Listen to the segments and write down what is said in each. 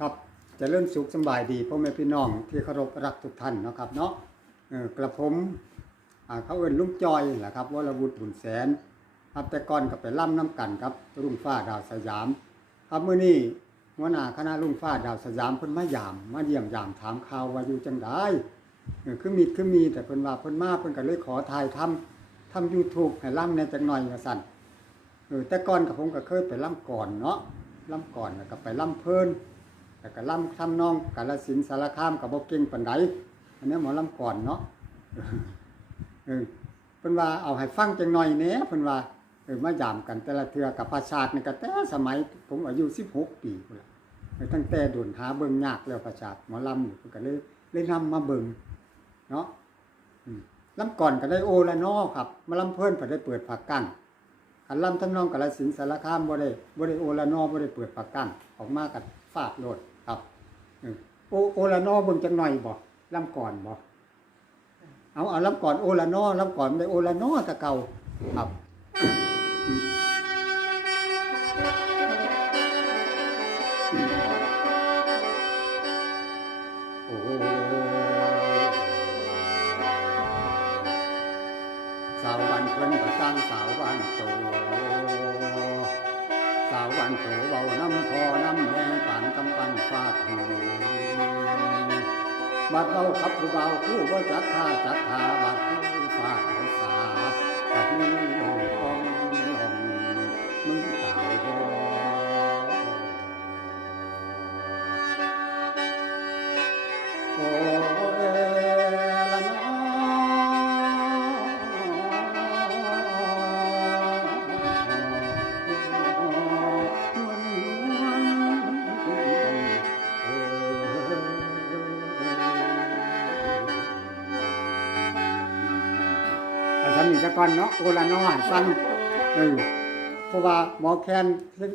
ครับจะเริ่มสุขสบายดีพ่อแม่พี่น้องที่เคารพรักทุกท่านนะครับเนาะกระผมเขาเอิ้นลุงจอยแหละครับวรวุฒิบุญแสนครับแต่ก่อนก็ไปล่ำน้ำกันครับรุ่งฟ้าดาวสยาม ครับมื้อนี้หัวหน้าคณะรุ่งฟ้าดาวสยามเพิ่นมายามมาเยี่ยมยามถามข่าวว่าอยู่จังไดคือมีคือมีแต่เพิ่นว่าเพิ่นมาเพิ่นก็เลยขอถ่ายทำทำ YouTube ให้ล่ำในจักหน่อยว่าซั่นแต่ก่อนกับผมก็เคยไปล่ำก่อนเนาะล่ำก่อนแล้วก็ไปล่ำเพิ่น แล้วก็ล่ำทำนองกาลสินสารคามกับบ่เก่งปานใดอันนี้หมอลำก่อนเนาะเออเพิ่นว่าเอาให้ฟังจังหน่อยแหน่เพิ่นว่าเออมายามกันแต่ละเทือกับประชาตินี่ก็แต่สมัยผมอายุ16ปีพุ่นล่ะตั้งแต่โดนหาเบิ่งยากแล้วประชาติหมอลำนี่เพิ่นก็เลยเลยนำมาเบิ่งเนาะลำก่อนก็ได้โอละนอครับมาลำเพิ่นก็ได้เปิดผักกั้งคันลำทำนองกาลสินสารคามบ่ได้บ่ได้โอละนอบ่ได้เปิดปากกั้งออกมากันฟาดโลดครับเออ โอโอละนอเบิ่งจังหน่อยบ่ลำก่อนบ่เอาเอาลำก่อนโอละนอลำก่อนได้โอละนอแตะเก่าครับสาววันเพิ่นก็สร้างสาววันโต สาววันโตเบาน้ำพอน้ำแม่ปานกำปั้นฟาดหูบัดเบาขับผู้เบาคู่บ่จักท่าจักขาบัดฟาดเอาสาบัดนี้ อาฉันมีสะก่อนเนาะโอละน้อยฟังเออเพราะว่าหมอแคน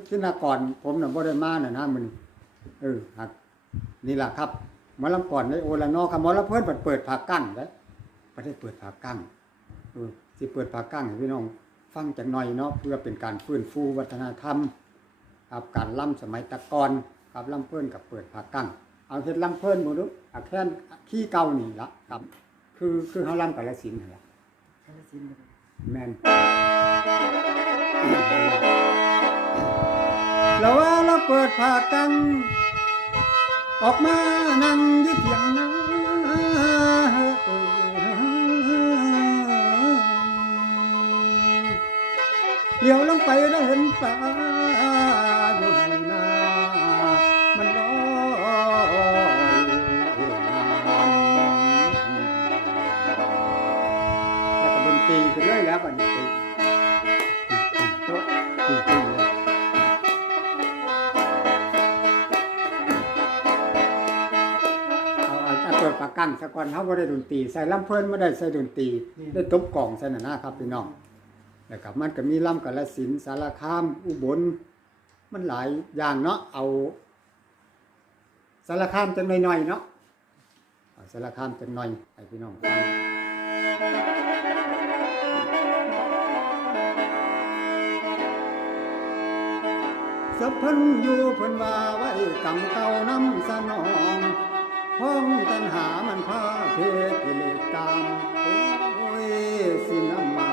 ที่นากรผมน่ะบ่ได้มาน่ะนะมื้อนี้เออครับนี่ล่ะครับหมอลำก่อนในโอละนอครับหมอลำเพิ่นเปิดเปิดผากั้งเด้อบ่ได้เปิดผากั้งเออสิเปิดผากั้งให้พี่น้องฟังจักหน่อยเนาะเพื่อเป็นการฟื้นฟูวัฒนธรรมครับการล่ำสมัยตะกอนครับล่ำเพิ่นกับเปิดผากั้งเอาเฮ็ดล่ำเพิ่นบ่ดูเอาแค่นขี้เก่านี่ละครับ คือคือเฮาล่ำกาฬสินธุ์นั่นล่ะกาฬสินธุ์บ่ แมนแล้วว่าเราเปิดผากั้งออกมานั่งอยู่เถียงนาเลี้ยวลงไปแล้วเห็นป่า เลยแล้วบัดนี้ตึ้งตึ้งตึ้งเอาเอาเอาเปิดปากกั้งซะก่อนเฮาบ่ได้ดนตรีใส่ลำเพิ่นบ่ได้ใส่ดนตรีได้ตบกล่องใส่หนนะครับพี่น้องแล้วก็มันก็มีลำกาฬสินสารคาม อุบล มันหลายอย่างเนาะเอา สารคามจังหน่อยๆเนาะเอาสารคามจังหน่อยให้พี่น้องฟัง สัพพันอยู่เพิ่นว่าไว้กำเก่าน้ำสนองห้องตันหามันพาเพกิเลสตามโอ้ยสินำมา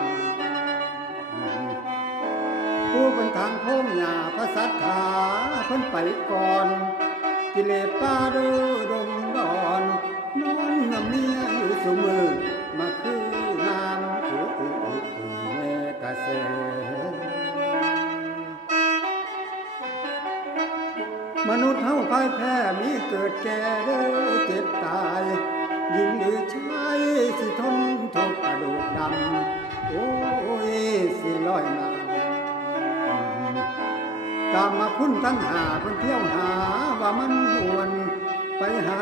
ผู้เป็นทางโค้งหญ้าพระสัทธาเพิ่นไปก่อน กิเลสป้าดูดมดอน นอนน้ำเมียอยู่เสมอ เสมนุษย์เฮาพ่ายแพ้มีเกิดแก่เด้อเจ็บตายหญิงหรือชายสิทนทุกกระดูกดำโอ้ยสิลอยน้ำกามาคุณทั้งหาเพิ่นเที่ยวหาว่ามันหวนไปหา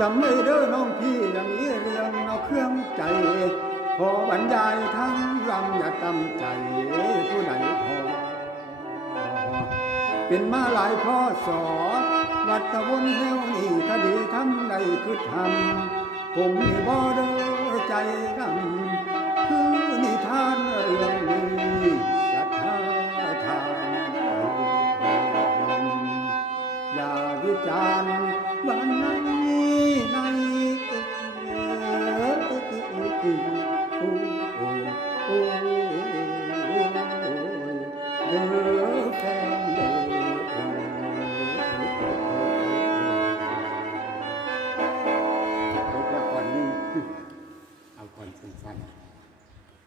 จำไม่เด้อน้องพี่อย่ามีเรื่องนอกเครื่องใจ พอบรรยายทั้งรำอย่าตำใจผู้ใดพอ เป็นมาหลายพ่อสอวัดตะวนแนวนี่คดีทำใดคือทำผมนี่บ่เด้อใจรำ